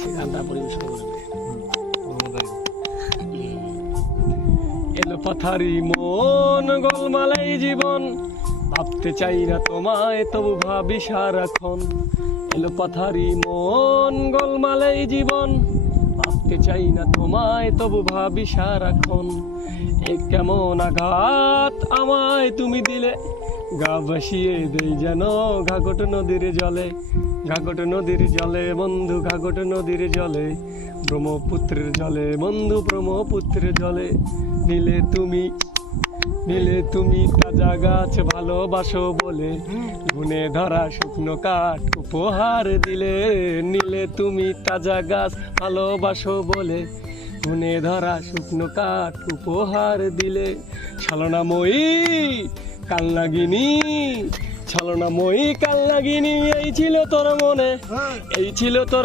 সে গানটা পরিবেশন করবে। এলো পাথারি মন গোলমালাই জীবন, ভাবতে চাই না তোমায় তবু ভাবি সারাক্ষণ। এলো পাথারি মন গোলমালাই জীবন, ভাবতে চাই না তোমায় তবু ভাবি সারাক্ষণ। এ কেমন আঘাত আমায় তুমি দিলে, গা ভাসিয়ে দেই যেন ঘাঘট নদীর জলে। ঘাঘট নদীর জলে বন্ধু, ঘাঘট নদীর জলে, ব্রহ্মপুত্রের জলে বন্ধু, ব্রহ্মপুত্রের জলে। নীলে তুমি তাজা গাছ ভালোবাসো বলে, গুনে ধরা শুকনো কাঠ উপহার দিলে। নীলে তুমি তাজা গাছ ভালোবাসো বলে, গুনে ধরা শুকনো কাঠ উপহার দিলে। ছলনাময়ী কালনাগিনী, ছলনাময়ী কালনাগিনী, এই ছিল তোর মনে, এই ছিল তোর